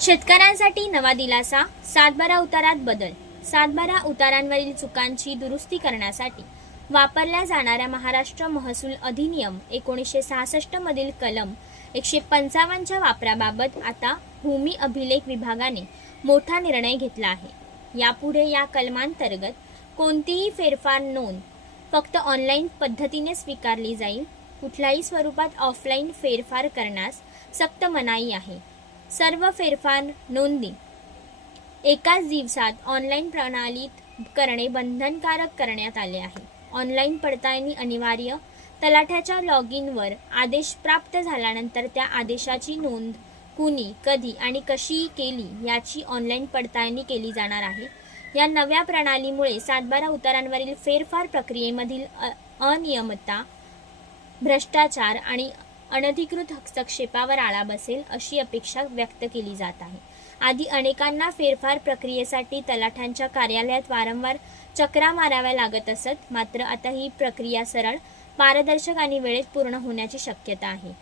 शेतकऱ्यांसाठी नवा दिलासा, सातबारा उतारात बदल. सातबारा उतारांवरील चुकांची दुरुस्ती करण्यासाठी वापरल्या जाणाऱ्या महाराष्ट्र महसूल अधिनियम 1966 मधील कलम 155 च्या वापराबाबत आता भूमी अभिलेख विभागाने मोठा निर्णय घेतला आहे. यापुढे या कलमांतर्गत कोणतीही फेरफार नोंद फक्त ऑनलाईन पद्धतीने स्वीकारली जाईल. कुठल्याही स्वरूपात ऑफलाईन फेरफार करण्यास सक्त मनाई आहे. सर्व फेरफार नोंदी एकाच दिवसात ऑनलाईन प्रणालीत करणे बंधनकारक करण्यात आले आहे. ऑनलाईन पडताळणी अनिवार्य. तलाठ्याच्या लॉग इनवर आदेश प्राप्त झाल्यानंतर त्या आदेशाची नोंद कुणी, कधी आणि कशी केली याची ऑनलाईन पडताळणी केली जाणार आहे. या नव्या प्रणालीमुळे सातबारा उतारांवरील फेरफार प्रक्रियेमधील अनियमितता, भ्रष्टाचार आणि अनधिकृत हस्तक्षेपावर आळा बसेल अशी अपेक्षा व्यक्त केली जात आहे. आधी अनेकांना फेरफार प्रक्रियेसाठी तलाठ्यांच्या कार्यालयात वारंवार चकरा माराव्या लागत असत. मात्र आता ही प्रक्रिया सरळ, पारदर्शक आणि वेळेत पूर्ण होण्याची शक्यता आहे.